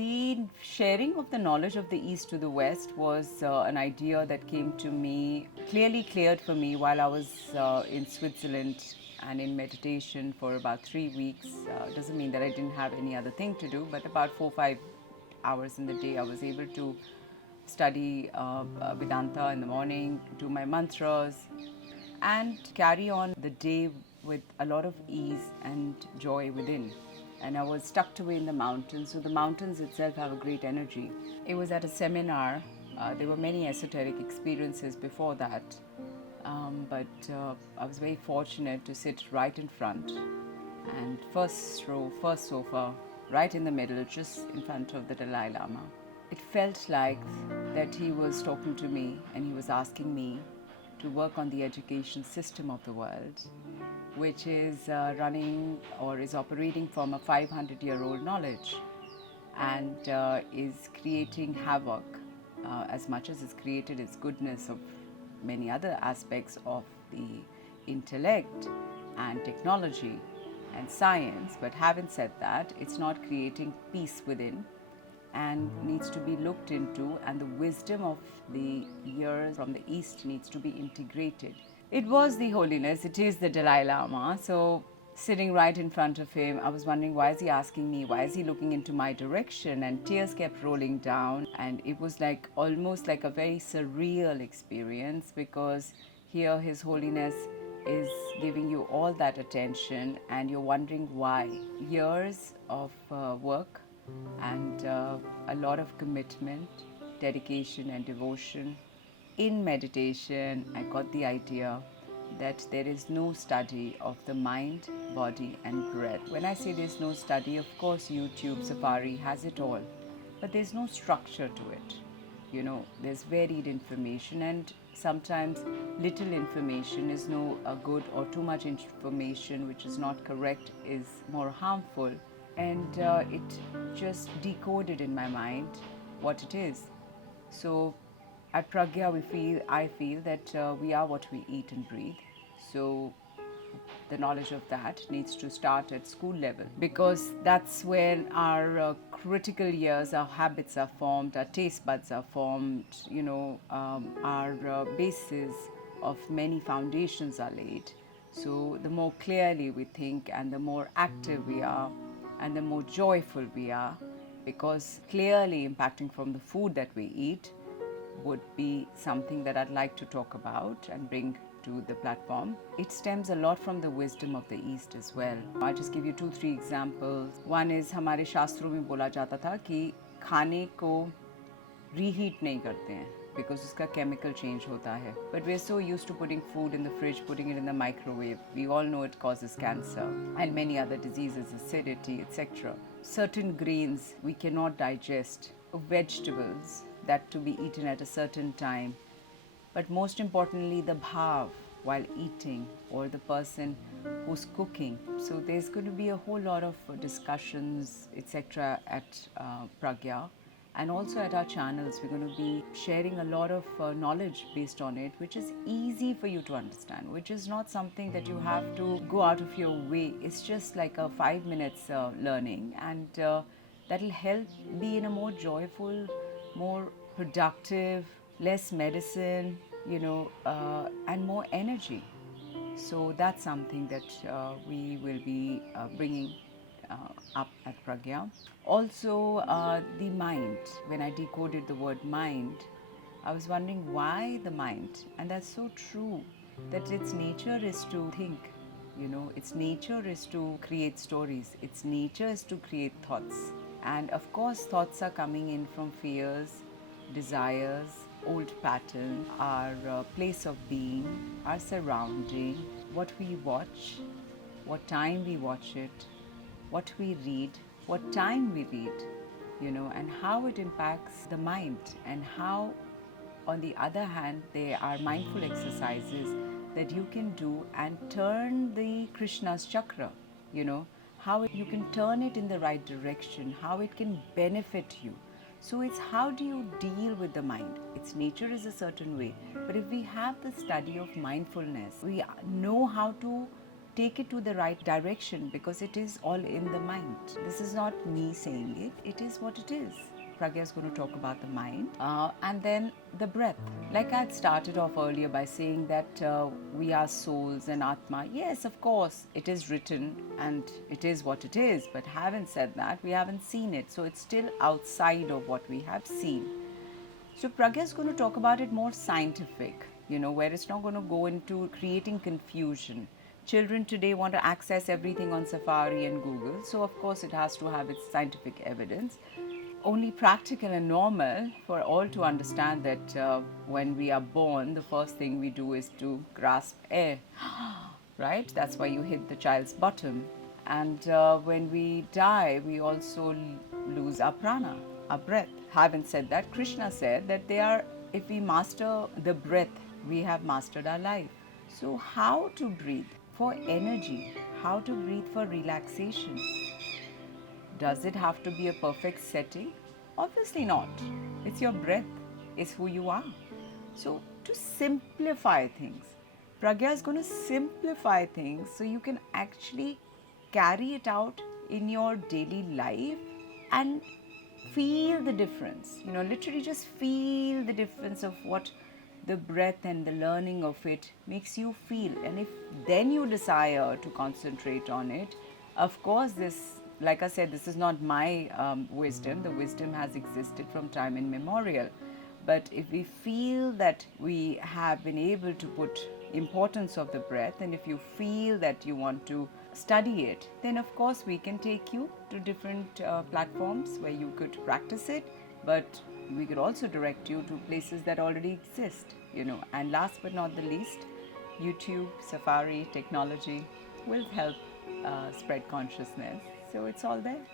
The sharing of the knowledge of the East to the West was an idea that came to me, clearly cleared for me while I was in Switzerland and in meditation for about 3 weeks. Doesn't mean that I didn't have any other thing to do, but about 4 5 hours in the day I was able to study Vedanta in the morning, do my mantras, and carry on the day with a lot of ease and joy within. And I was tucked away in the mountains, so the mountains itself have a great energy. It was at a seminar. There were many esoteric experiences before that, but I was very fortunate to sit right in front and first row, first sofa, right in the middle, just in front of the Dalai Lama. It felt like that he was talking to me and he was asking me to work on the education system of the world, which is running or is operating from a 500-year-old knowledge and is creating havoc as much as it's created its goodness of many other aspects of the intellect and technology and science. But having said that, it's not creating peace within and needs to be looked into, and the wisdom of the years from the East needs to be integrated. It was the holiness, it is the Dalai Lama. So sitting right in front of him, I was wondering, why is he asking me? Why is he looking into my direction? And tears kept rolling down, and it was like almost like a very surreal experience, because here His Holiness is giving you all that attention and you're wondering why. Years of work and a lot of commitment, dedication and devotion. In meditation, I got the idea that there is no study of the mind, body and breath. When I say there's no study, of course YouTube, Safari has it all, but there's no structure to it. You know, there's varied information, and sometimes little information is no good, or too much information which is not correct is more harmful. And it just decoded in my mind what it is. So at Pragya, I feel that we are what we eat and breathe. So the knowledge of that needs to start at school level, because that's when our critical years, our habits are formed, our taste buds are formed, our basis of many foundations are laid. So the more clearly we think and the more active we are and the more joyful we are, because clearly impacting from the food that we eat would be something that I'd like to talk about and bring to the platform. It stems a lot from the wisdom of the East as well. I'll just give you 2-3 examples. One is, हमारे शास्त्रों में बोला जाता था कि खाने को reheat नहीं करते हैं because उसका chemical change होता है. But we're so used to putting food in the fridge, putting it in the microwave. We all know it causes cancer and many other diseases, acidity, etc. Certain grains we cannot digest, vegetables that to be eaten at a certain time. But most importantly, the bhav while eating, or the person who's cooking. So there's going to be a whole lot of discussions, etc. at Pragya. And also at our channels, we're going to be sharing a lot of knowledge based on it, which is easy for you to understand, which is not something that you have to go out of your way. It's just like a 5 minutes learning, and that'll help be in a more joyful, more productive, less medicine, and more energy. So that's something that we will be bringing up at Pragya. Also, the mind. When I decoded the word mind, I was wondering why the mind. And that's so true, that its nature is to think. Its nature is to create stories. Its nature is to create thoughts. And of course, thoughts are coming in from fears, desires, old patterns, our place of being, our surrounding, what we watch, what time we watch it, what we read, what time we read, and how it impacts the mind, and how, on the other hand, there are mindful exercises that you can do and turn the Krishna's chakra, how you can turn it in the right direction, how it can benefit you. So it's how do you deal with the mind? Its nature is a certain way. But if we have the study of mindfulness, we know how to take it to the right direction, because it is all in the mind. This is not me saying it, it is what it is. Pragya is going to talk about the mind and then the breath. Like I had started off earlier by saying that we are souls and Atma. Yes, of course, it is written and it is what it is. But having said that, we haven't seen it. So it's still outside of what we have seen. So Pragya is going to talk about it more scientific, where it's not going to go into creating confusion. Children today want to access everything on Safari and Google, so of course it has to have its scientific evidence. Only practical and normal for all to understand that when we are born, the first thing we do is to grasp air, right? That's why you hit the child's bottom. And when we die, we also lose our prana, our breath. Having said that, Krishna said that if we master the breath, we have mastered our life. So, how to breathe for energy? How to breathe for relaxation? Does it have to be a perfect setting? Obviously not. It's your breath, it's who you are. So, to simplify things, Pragya is going to simplify things so you can actually carry it out in your daily life and feel the difference. Literally just feel the difference of what the breath and the learning of it makes you feel. And if then you desire to concentrate on it, of course, like I said, this is not my wisdom. The wisdom has existed from time immemorial. But if we feel that we have been able to put importance of the breath, and if you feel that you want to study it, then of course we can take you to different platforms where you could practice it. But we could also direct you to places that already exist, And last but not the least, YouTube, Safari, technology will help spread consciousness. So it's all there.